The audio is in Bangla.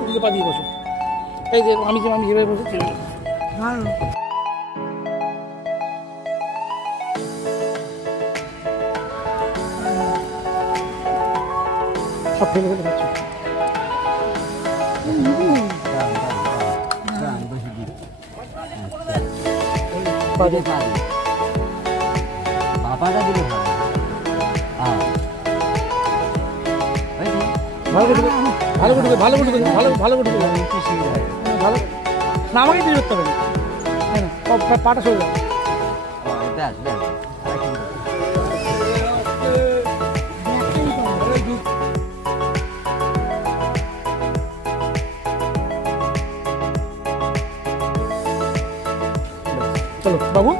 ওদিকে পা দিয়ে বসো। এই যে আমি যেভাবে বসেছি ভালো। সব ফেলে ফেলে খাচ্ছ। বাবাটা দিলে ভালো করে ভালো করে ভালো করে ভালো ভালো করে ভালো না, আমাকে দিয়ে করতে হবে না। পাটা সরে যাও। চলো বাবু।